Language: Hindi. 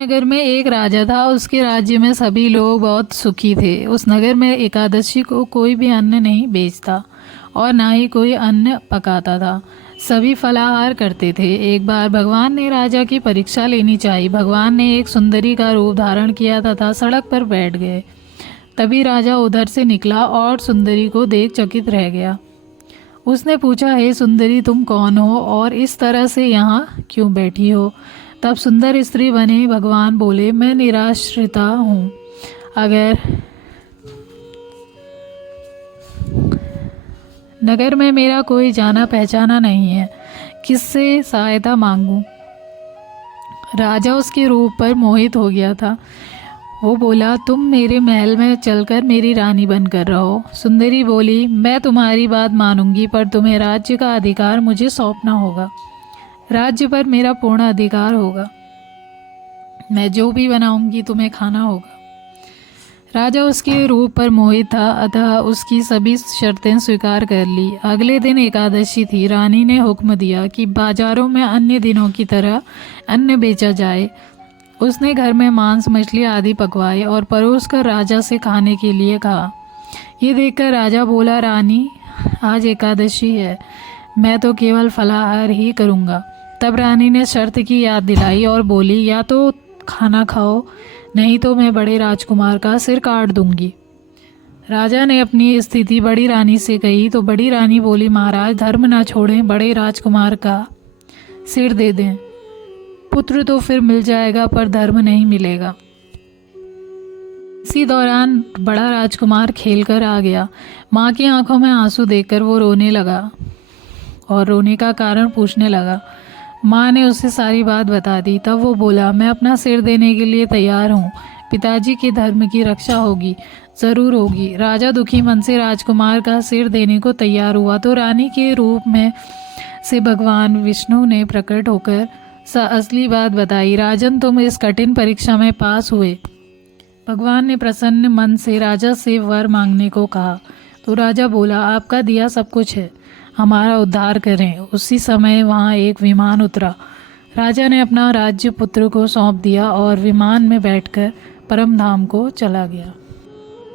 नगर में एक राजा था। उसके राज्य में सभी लोग बहुत सुखी थे। उस नगर में एकादशी को कोई भी अन्न नहीं बेचता और ना ही कोई अन्न पकाता था। सभी फलाहार करते थे। एक बार भगवान ने राजा की परीक्षा लेनी चाहिए। भगवान ने एक सुंदरी का रूप धारण किया तथा सड़क पर बैठ गए। तभी राजा उधर से निकला और सुंदरी को देख चकित रह गया। उसने पूछा, हे सुंदरी, तुम कौन हो और इस तरह से यहाँ क्यों बैठी हो? तब सुंदर स्त्री बने भगवान बोले, मैं निराश्रिता हूँ। अगर नगर में मेरा कोई जाना पहचाना नहीं है, किससे सहायता मांगूं? राजा उसके रूप पर मोहित हो गया था। वो बोला, तुम मेरे महल में चलकर मेरी रानी बनकर रहो। सुंदरी बोली, मैं तुम्हारी बात मानूंगी, पर तुम्हें राज्य का अधिकार मुझे सौंपना होगा। राज्य पर मेरा पूर्ण अधिकार होगा। मैं जो भी बनाऊंगी तुम्हें खाना होगा। राजा उसके रूप पर मोहित था, अतः उसकी सभी शर्तें स्वीकार कर ली। अगले दिन एकादशी थी। रानी ने हुक्म दिया कि बाजारों में अन्य दिनों की तरह अन्न बेचा जाए। उसने घर में मांस, मछली आदि पकवाए और परोस कर राजा से खाने के लिए कहा। ये देखकर राजा बोला, रानी, आज एकादशी है, मैं तो केवल फलाहार ही करूँगा। तब रानी ने शर्त की याद दिलाई और बोली, या तो खाना खाओ, नहीं तो मैं बड़े राजकुमार का सिर काट दूंगी। राजा ने अपनी स्थिति बड़ी रानी से कही तो बड़ी रानी बोली, महाराज, धर्म ना छोड़ें, बड़े राजकुमार का सिर दे दें। पुत्र तो फिर मिल जाएगा पर धर्म नहीं मिलेगा। इसी दौरान बड़ा राजकुमार खेलकर आ गया। माँ की आंखों में आंसू देखकर वो रोने लगा और रोने का कारण पूछने लगा। माँ ने उसे सारी बात बता दी। तब वो बोला, मैं अपना सिर देने के लिए तैयार हूँ। पिताजी के धर्म की रक्षा होगी, ज़रूर होगी। राजा दुखी मन से राजकुमार का सिर देने को तैयार हुआ तो रानी के रूप में से भगवान विष्णु ने प्रकट होकर असली बात बताई। राजन, तुम इस कठिन परीक्षा में पास हुए। भगवान ने प्रसन्न मन से राजा से वर मांगने को कहा तो राजा बोला, आपका दिया सब कुछ है, हमारा उद्धार करें। उसी समय वहाँ एक विमान उतरा। राजा ने अपना राज्य पुत्र को सौंप दिया और विमान में बैठकर परम धाम को चला गया।